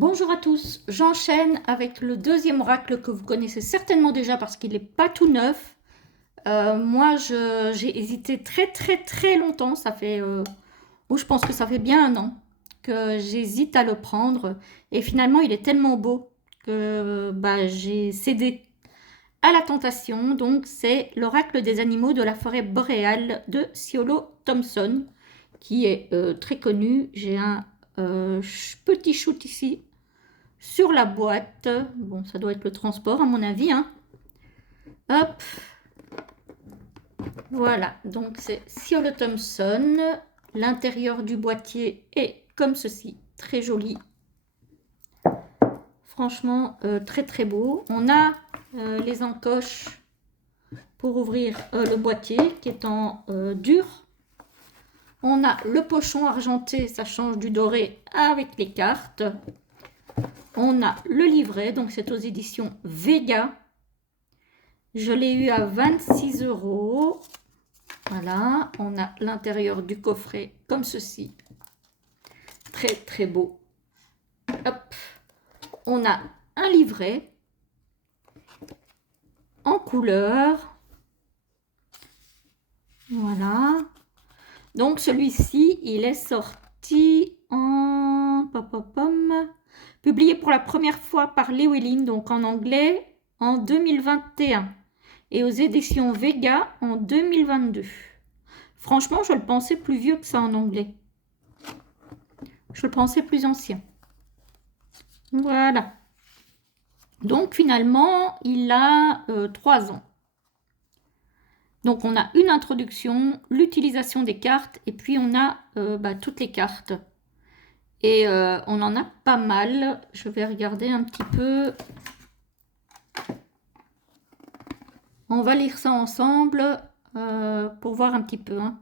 Bonjour à tous, j'enchaîne avec le deuxième oracle que vous connaissez certainement déjà parce qu'il n'est pas tout neuf. J'ai hésité très longtemps, je pense que ça fait bien un an que j'hésite à le prendre et finalement il est tellement beau que j'ai cédé à la tentation. Donc c'est l'oracle des animaux de la forêt boréale de Ciolo Thompson qui est très connu. J'ai un petit shoot ici sur la boîte. Bon, ça doit être le transport à mon avis, hein. Hop, voilà. Donc c'est Ciolo Thompson. L'intérieur du boîtier est comme ceci, très joli. Franchement, très beau. On a les encoches pour ouvrir le boîtier qui est en dur. On a le pochon argenté, ça change du doré avec les cartes. On a le livret, donc c'est aux éditions Vega. Je l'ai eu à 26 €. Voilà, on a l'intérieur du coffret comme ceci. Très beau. Hop, on a un livret en couleur. Voilà. Donc celui-ci, il est sorti en publié pour la première fois par Llewellyn, donc en anglais, en 2021 et aux éditions Vega en 2022. Franchement, je le pensais plus vieux que ça en anglais. Je le pensais plus ancien. Voilà. Donc finalement, il a 3 ans. Donc on a une introduction, l'utilisation des cartes, et puis on a toutes les cartes. Et on en a pas mal. Je vais regarder un petit peu. On va lire ça ensemble pour voir un petit peu, hein.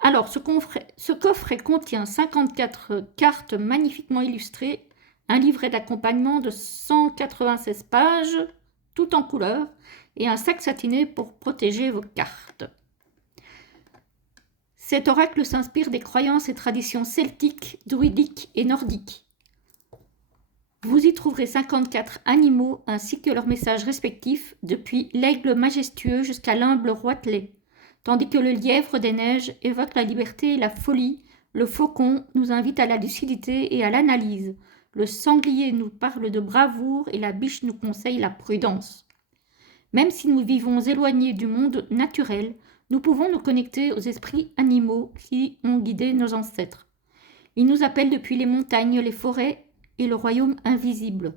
Alors, ce coffret contient 54 cartes magnifiquement illustrées, un livret d'accompagnement de 196 pages, tout en couleur, et un sac satiné pour protéger vos cartes. Cet oracle s'inspire des croyances et traditions celtiques, druidiques et nordiques. Vous y trouverez 54 animaux ainsi que leurs messages respectifs, depuis l'aigle majestueux jusqu'à l'humble roitelet. Tandis que le lièvre des neiges évoque la liberté et la folie, le faucon nous invite à la lucidité et à l'analyse, le sanglier nous parle de bravoure et la biche nous conseille la prudence. Même si nous vivons éloignés du monde naturel, nous pouvons nous connecter aux esprits animaux qui ont guidé nos ancêtres. Ils nous appellent depuis les montagnes, les forêts et le royaume invisible.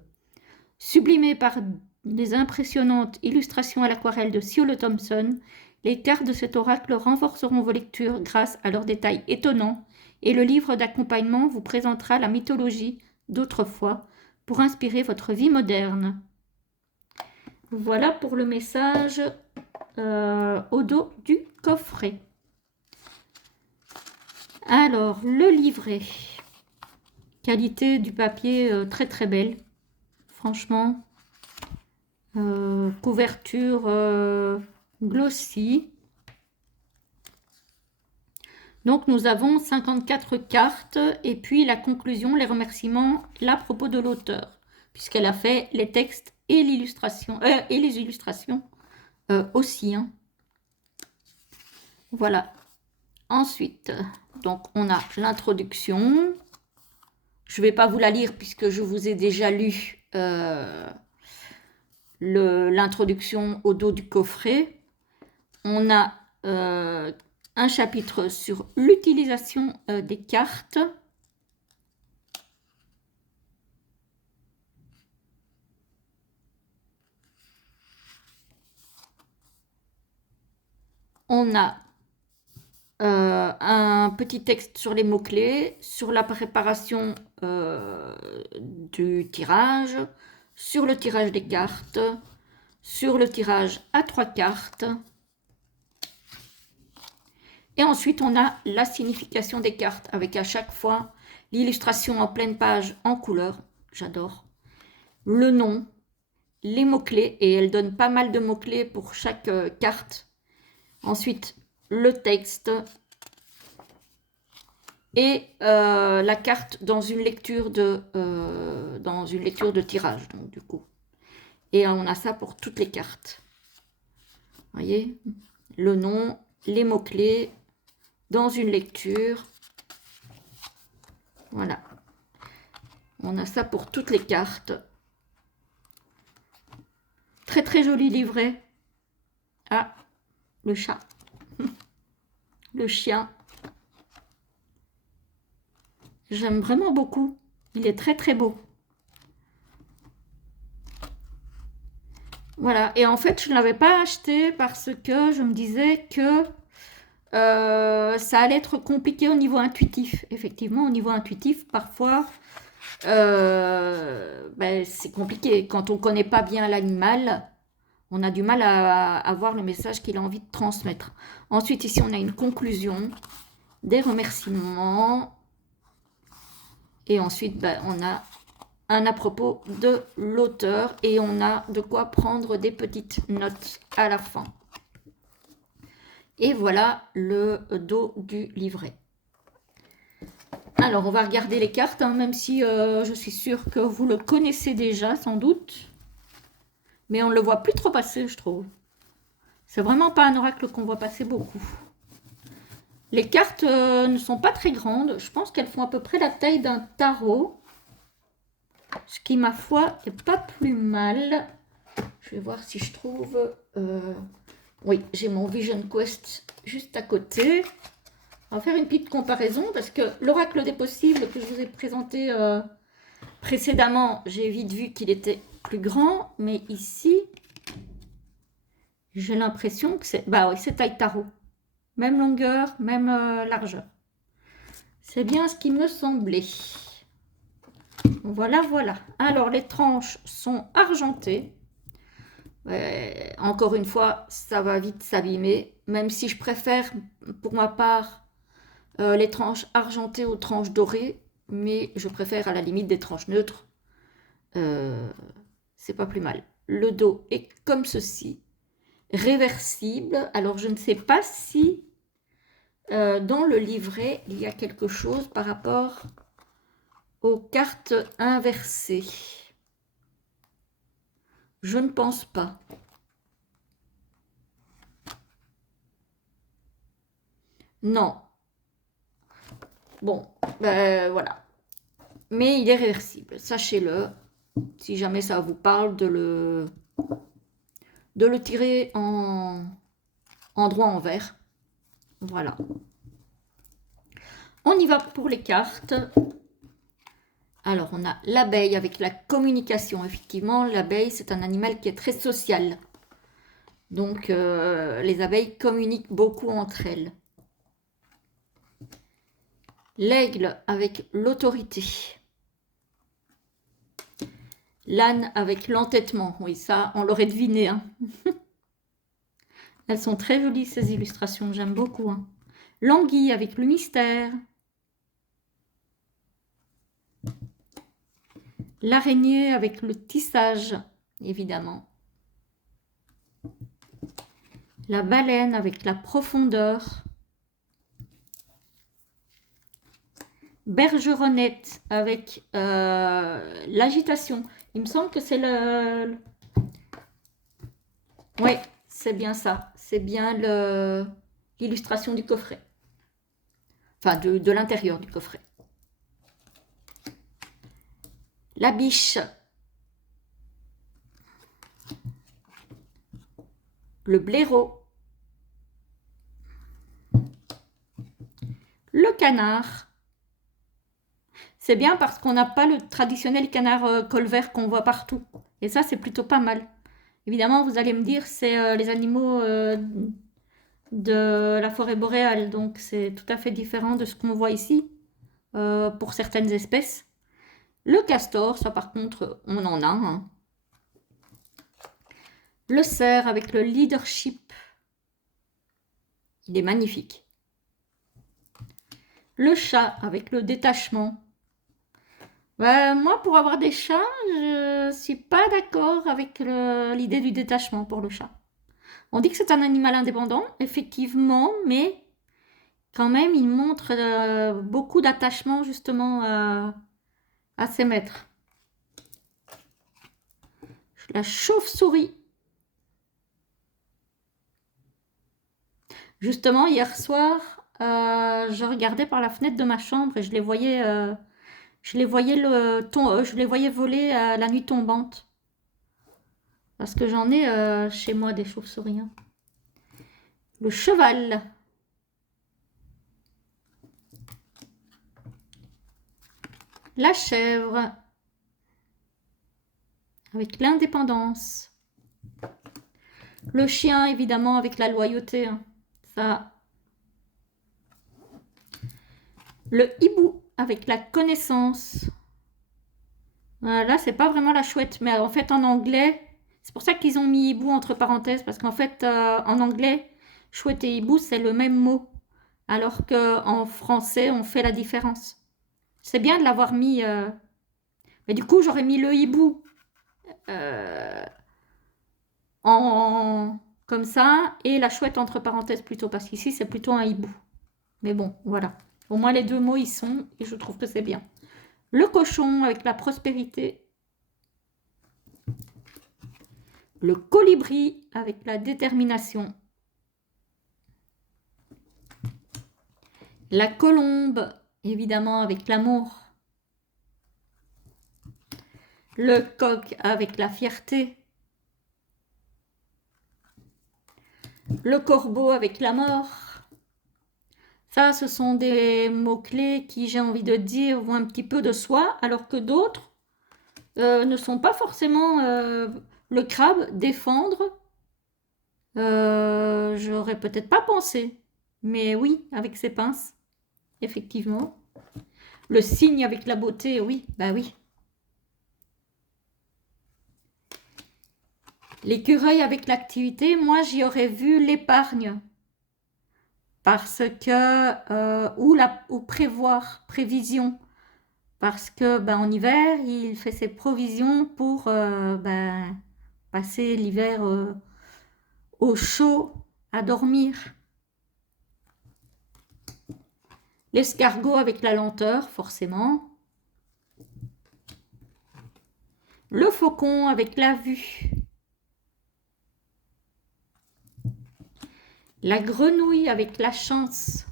Sublimés par des impressionnantes illustrations à l'aquarelle de Ciolo Thompson, les cartes de cet oracle renforceront vos lectures grâce à leurs détails étonnants, et le livre d'accompagnement vous présentera la mythologie d'autrefois pour inspirer votre vie moderne. Voilà pour le message au dos du coffret. Alors, le livret. Qualité du papier très belle. Franchement. Couverture glossy. Donc nous avons 54 cartes et puis la conclusion, les remerciements, à propos de l'auteur, puisqu'elle a fait les textes et l'illustration et les illustrations aussi, hein. Voilà. Ensuite, donc on a l'introduction. Je ne vais pas vous la lire puisque je vous ai déjà lu l'introduction au dos du coffret. On a un chapitre sur l'utilisation des cartes. On a un petit texte sur les mots-clés, sur la préparation du tirage, sur le tirage des cartes, sur le tirage à 3 cartes. Et ensuite, on a la signification des cartes avec à chaque fois l'illustration en pleine page en couleur. J'adore. Le nom, les mots-clés, et elle donne pas mal de mots-clés pour chaque carte. Ensuite, le texte et la carte dans une lecture de dans une lecture de tirage, donc du coup. Et on a ça pour toutes les cartes. Vous voyez, le nom, les mots-clés, dans une lecture. Voilà. On a ça pour toutes les cartes. Très très joli livret. Ah, le chat. Le chien. J'aime vraiment beaucoup. Il est très très beau. Voilà. Et en fait, je ne l'avais pas acheté parce que je me disais que ça allait être compliqué au niveau intuitif. Effectivement, au niveau intuitif, parfois, ben, c'est compliqué. Quand on ne connaît pas bien l'animal, on a du mal à voir le message qu'il a envie de transmettre. Ensuite, ici, on a une conclusion, des remerciements. Et ensuite, ben, on a un à propos de l'auteur et on a de quoi prendre des petites notes à la fin. Et voilà le dos du livret. Alors, on va regarder les cartes, hein, même si je suis sûre que vous le connaissez déjà, sans doute. Mais on ne le voit plus trop passer, je trouve. C'est vraiment pas un oracle qu'on voit passer beaucoup. Les cartes ne sont pas très grandes. Je pense qu'elles font à peu près la taille d'un tarot. Ce qui, ma foi, n'est pas plus mal. Je vais voir si je trouve... Oui, j'ai mon Vision Quest juste à côté. On va faire une petite comparaison parce que l'oracle des possibles que je vous ai présenté précédemment, j'ai vite vu qu'il était plus grand. Mais ici, j'ai l'impression que c'est... Bah oui, c'est taille tarot. Même longueur, même largeur. C'est bien ce qui me semblait. Voilà, voilà. Alors, les tranches sont argentées. Encore une fois, ça va vite s'abîmer. Même si je préfère, pour ma part, les tranches argentées aux tranches dorées. Mais je préfère à la limite des tranches neutres. C'est pas plus mal. Le dos est comme ceci. Réversible. Alors, je ne sais pas si dans le livret, il y a quelque chose par rapport aux cartes inversées. Je ne pense pas. Non. Bon, ben voilà. Mais il est réversible, sachez-le. Si jamais ça vous parle, de le tirer en droit envers. Voilà. On y va pour les cartes. Alors, on a l'abeille avec la communication. Effectivement, l'abeille, c'est un animal qui est très social. Donc, les abeilles communiquent beaucoup entre elles. L'aigle avec l'autorité. L'âne avec l'entêtement. Oui, ça, on l'aurait deviné. Hein. Elles sont très jolies, ces illustrations. J'aime beaucoup. Hein. L'anguille avec le mystère. L'araignée avec le tissage, évidemment. La baleine avec la profondeur. Bergeronnette avec l'agitation. Il me semble que c'est le... Oui, c'est bien ça. C'est bien l'illustration du coffret. Enfin, de l'intérieur du coffret. La biche. Le blaireau. Le canard. C'est bien parce qu'on n'a pas le traditionnel canard col vert qu'on voit partout. Et ça, c'est plutôt pas mal. Évidemment, vous allez me dire, c'est les animaux de la forêt boréale. Donc, c'est tout à fait différent de ce qu'on voit ici pour certaines espèces. Le castor, ça par contre, on en a. Hein. Le cerf avec le leadership. Il est magnifique. Le chat avec le détachement. Moi, pour avoir des chats, je suis pas d'accord avec l'idée du détachement pour le chat. On dit que c'est un animal indépendant, effectivement, mais quand même, il montre beaucoup d'attachement justement à ses maîtres. La chauve-souris. Justement, hier soir, je regardais par la fenêtre de ma chambre et je les voyais, je les voyais voler à la nuit tombante. Parce que j'en ai chez moi des chauves-souris. Hein. Le cheval. La chèvre. Avec l'indépendance. Le chien, évidemment, avec la loyauté. Hein. Ça. Le hibou, avec la connaissance. Là, c'est pas vraiment la chouette. Mais en fait, en anglais, c'est pour ça qu'ils ont mis hibou entre parenthèses. Parce qu'en fait, en anglais, chouette et hibou, c'est le même mot. Alors qu'en français, on fait la différence. C'est bien de l'avoir mis... Mais du coup, j'aurais mis le hibou comme ça et la chouette entre parenthèses plutôt. Parce qu'ici, c'est plutôt un hibou. Mais bon, voilà. Au moins, les deux mots, ils sont. Et je trouve que c'est bien. Le cochon avec la prospérité. Le colibri avec la détermination. La colombe, évidemment, avec l'amour. Le coq avec la fierté. Le corbeau avec la mort. Ça, ce sont des mots-clés qui, j'ai envie de dire, vont un petit peu de soi, alors que d'autres ne sont pas forcément le crabe, défendre. J'aurais peut-être pas pensé. Mais oui, avec ses pinces, effectivement. Le cygne avec la beauté, oui, bah oui. L'écureuil avec l'activité, moi j'y aurais vu l'épargne. Parce que, ou prévoir, prévision. Parce que en hiver, il fait ses provisions pour passer l'hiver au chaud, à dormir. L'escargot avec la lenteur, forcément. Le faucon avec la vue. La grenouille avec la chance.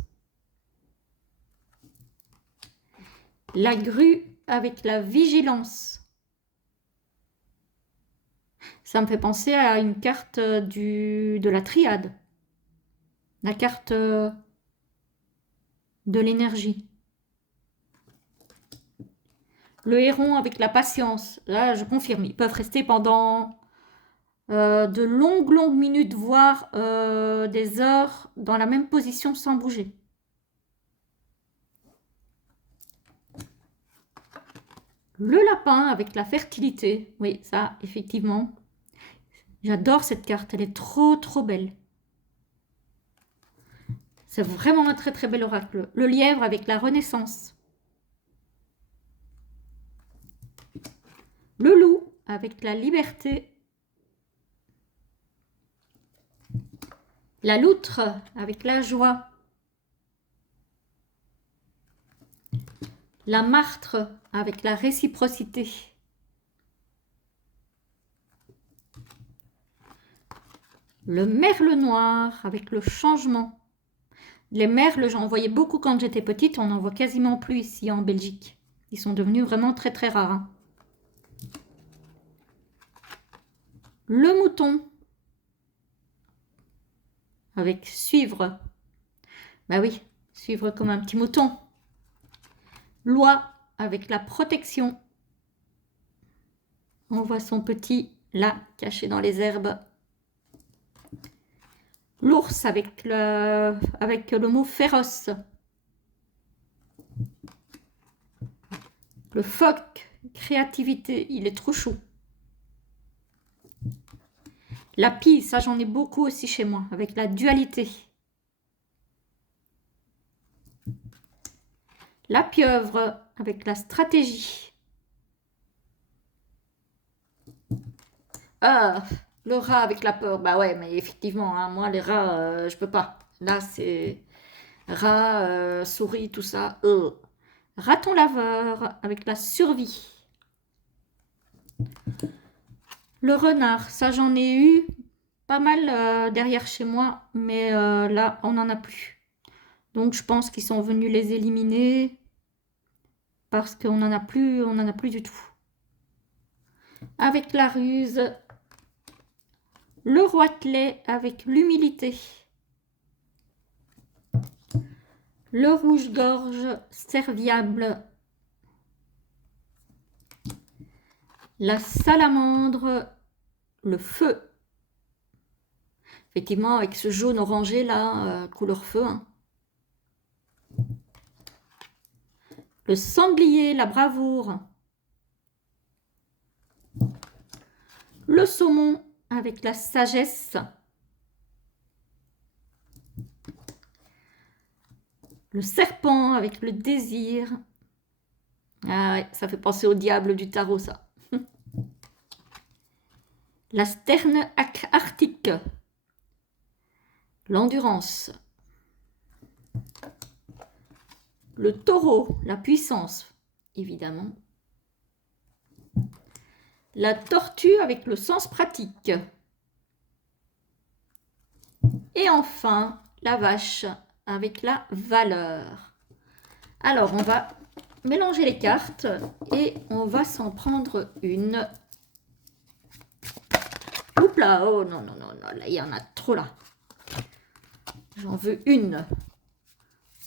La grue avec la vigilance. Ça me fait penser à une carte de la triade. La carte de l'énergie. Le héron avec la patience. Là, je confirme, ils peuvent rester pendant de longues minutes, voire des heures dans la même position sans bouger. Le lapin avec la fertilité. Oui, ça, effectivement. J'adore cette carte, elle est trop belle. C'est vraiment un très bel oracle. Le lièvre avec la renaissance. Le loup avec la liberté. La loutre avec la joie. La martre avec la réciprocité. Le merle noir avec le changement. Les merles, j'en voyais beaucoup quand j'étais petite. On n'en voit quasiment plus ici en Belgique. Ils sont devenus vraiment très rares. Hein. Le mouton. Avec suivre. Bah oui, suivre comme un petit mouton. L'oie avec la protection. On voit son petit là, caché dans les herbes. L'ours avec le mot féroce. Le phoque, créativité, il est trop chou. La pie, ça j'en ai beaucoup aussi chez moi, avec la dualité. La pieuvre, avec la stratégie. Ah, le rat avec la peur. Bah ouais, mais effectivement, hein, moi les rats, je peux pas. Là, c'est rat, souris, tout ça. Raton laveur avec la survie. Le renard, ça j'en ai eu pas mal derrière chez moi, mais là on n'en a plus. Donc je pense qu'ils sont venus les éliminer parce qu'on n'en a plus du tout. Avec la ruse, le roitelet avec l'humilité, le rouge-gorge serviable, la salamandre, le feu. Effectivement, avec ce jaune orangé là, couleur feu. Hein. Le sanglier, la bravoure. Le saumon avec la sagesse. Le serpent avec le désir. Ah ouais, ça fait penser au diable du tarot, ça. La sterne arctique. L'endurance. Le taureau, la puissance, évidemment. La tortue avec le sens pratique. Et enfin, la vache avec la valeur. Alors, on va mélanger les cartes et on va s'en prendre une. Oups là, oh non, non, non, non, là, il y en a trop là. J'en veux une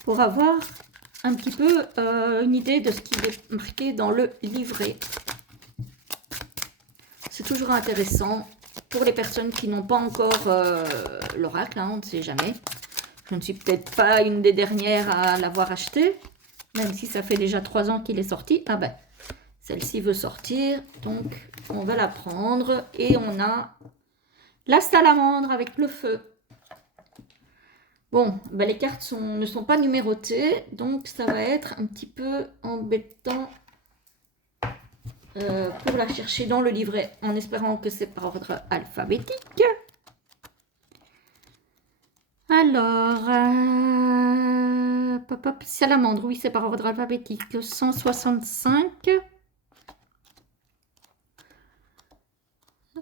pour avoir un petit peu une idée de ce qui est marqué dans le livret. C'est toujours intéressant pour les personnes qui n'ont pas encore l'oracle, hein, on ne sait jamais. Je ne suis peut-être pas une des dernières à l'avoir acheté, même si ça fait déjà 3 ans qu'il est sorti. Ah ben, celle-ci veut sortir, donc on va la prendre. Et on a la salamandre avec le feu. Bon, ben les cartes ne sont pas numérotées, donc ça va être un petit peu embêtant pour la chercher dans le livret, en espérant que c'est par ordre alphabétique. Alors, salamandre, oui, c'est par ordre alphabétique. 165.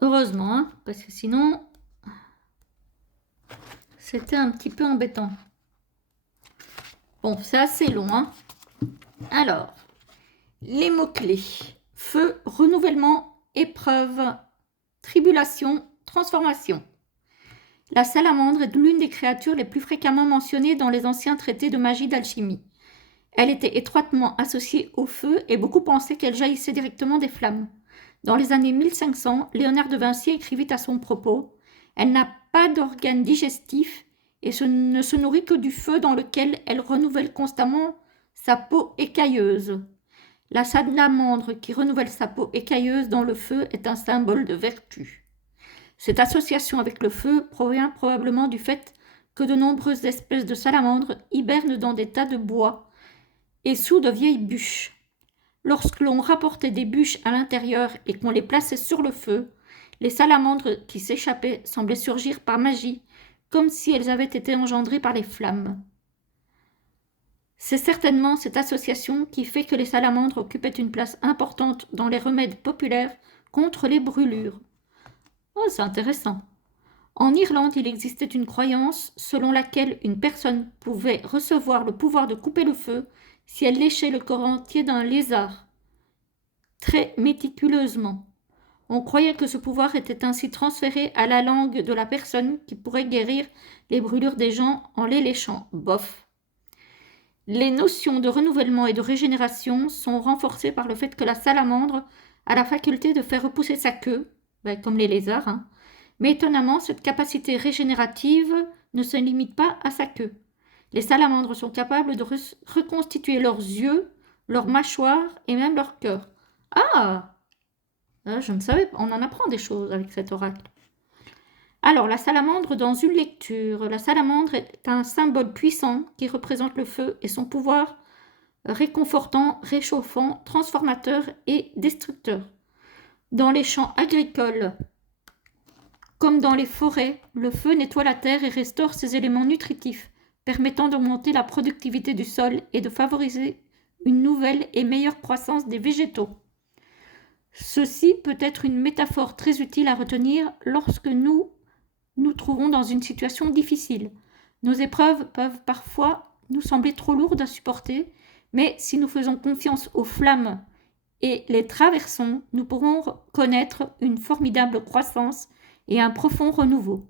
Heureusement, hein, parce que sinon, c'était un petit peu embêtant. Bon, c'est assez long. Hein. Alors, les mots-clés. Feu, renouvellement, épreuve, tribulation, transformation. La salamandre est l'une des créatures les plus fréquemment mentionnées dans les anciens traités de magie d'alchimie. Elle était étroitement associée au feu et beaucoup pensaient qu'elle jaillissait directement des flammes. Dans les années 1500, Léonard de Vinci écrivit à son propos « Elle n'a pas d'organe digestif et ne se nourrit que du feu dans lequel elle renouvelle constamment sa peau écailleuse. La salamandre qui renouvelle sa peau écailleuse dans le feu est un symbole de vertu. » Cette association avec le feu provient probablement du fait que de nombreuses espèces de salamandres hibernent dans des tas de bois et sous de vieilles bûches. Lorsque l'on rapportait des bûches à l'intérieur et qu'on les plaçait sur le feu, les salamandres qui s'échappaient semblaient surgir par magie, comme si elles avaient été engendrées par les flammes. C'est certainement cette association qui fait que les salamandres occupaient une place importante dans les remèdes populaires contre les brûlures. Oh, c'est intéressant. En Irlande, il existait une croyance selon laquelle une personne pouvait recevoir le pouvoir de couper le feu si elle léchait le corps entier d'un lézard, très méticuleusement. On croyait que ce pouvoir était ainsi transféré à la langue de la personne qui pourrait guérir les brûlures des gens en les léchant. Bof. Les notions de renouvellement et de régénération sont renforcées par le fait que la salamandre a la faculté de faire repousser sa queue, comme les lézards, hein. Mais étonnamment, cette capacité régénérative ne se limite pas à sa queue. Les salamandres sont capables de reconstituer leurs yeux, leurs mâchoires et même leur cœur. Ah, je ne savais pas, on en apprend des choses avec cet oracle. Alors, la salamandre dans une lecture. La salamandre est un symbole puissant qui représente le feu et son pouvoir réconfortant, réchauffant, transformateur et destructeur. Dans les champs agricoles, comme dans les forêts, le feu nettoie la terre et restaure ses éléments nutritifs, permettant d'augmenter la productivité du sol et de favoriser une nouvelle et meilleure croissance des végétaux. Ceci peut être une métaphore très utile à retenir lorsque nous nous trouvons dans une situation difficile. Nos épreuves peuvent parfois nous sembler trop lourdes à supporter, mais si nous faisons confiance aux flammes et les traversons, nous pourrons connaître une formidable croissance et un profond renouveau.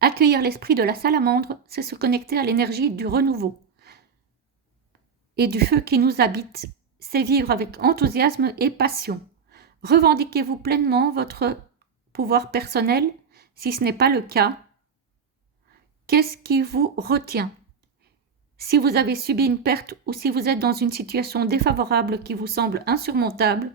Accueillir l'esprit de la salamandre, c'est se connecter à l'énergie du renouveau et du feu qui nous habite, c'est vivre avec enthousiasme et passion. Revendiquez-vous pleinement votre pouvoir personnel. Si ce n'est pas le cas, qu'est-ce qui vous retient? Si vous avez subi une perte ou si vous êtes dans une situation défavorable qui vous semble insurmontable,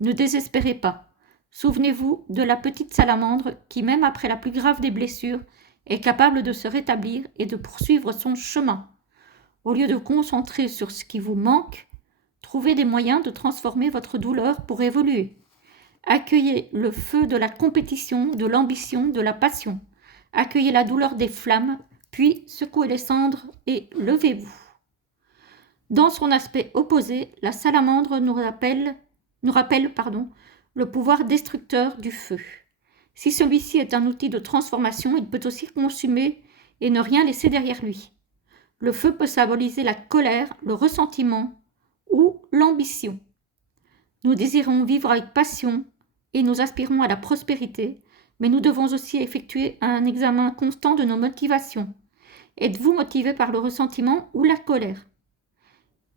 ne désespérez pas. Souvenez-vous de la petite salamandre qui, même après la plus grave des blessures, est capable de se rétablir et de poursuivre son chemin. Au lieu de concentrer sur ce qui vous manque, trouvez des moyens de transformer votre douleur pour évoluer. Accueillez le feu de la compétition, de l'ambition, de la passion. Accueillez la douleur des flammes, puis secouez les cendres et levez-vous. Dans son aspect opposé, la salamandre nous rappelle le pouvoir destructeur du feu. Si celui-ci est un outil de transformation, il peut aussi consumer et ne rien laisser derrière lui. Le feu peut symboliser la colère, le ressentiment ou l'ambition. Nous désirons vivre avec passion et nous aspirons à la prospérité, mais nous devons aussi effectuer un examen constant de nos motivations. Êtes-vous motivé par le ressentiment ou la colère?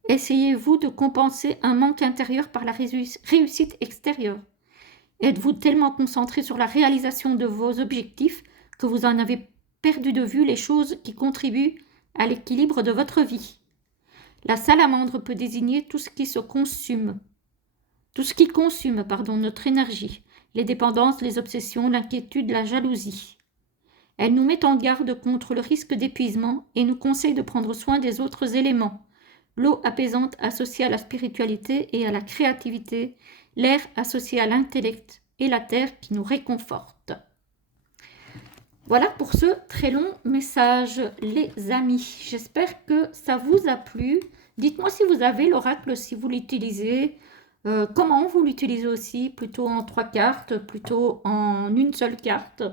Essayez-vous de compenser un manque intérieur par la réussite extérieure? Êtes-vous tellement concentré sur la réalisation de vos objectifs que vous en avez perdu de vue les choses qui contribuent à l'équilibre de votre vie? La salamandre peut désigner tout ce qui consume notre énergie, les dépendances, les obsessions, l'inquiétude, la jalousie. Elle nous met en garde contre le risque d'épuisement et nous conseille de prendre soin des autres éléments. L'eau apaisante associée à la spiritualité et à la créativité, l'air associé à l'intellect et la terre qui nous réconforte. Voilà pour ce très long message, les amis. J'espère que ça vous a plu. Dites-moi si vous avez l'oracle, si vous l'utilisez, comment vous l'utilisez aussi, plutôt en 3 cartes, plutôt en une seule carte,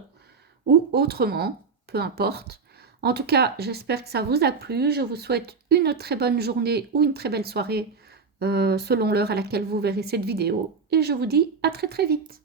ou autrement, peu importe. En tout cas, j'espère que ça vous a plu. Je vous souhaite une très bonne journée ou une très belle soirée, selon l'heure à laquelle vous verrez cette vidéo. Et je vous dis à très très vite.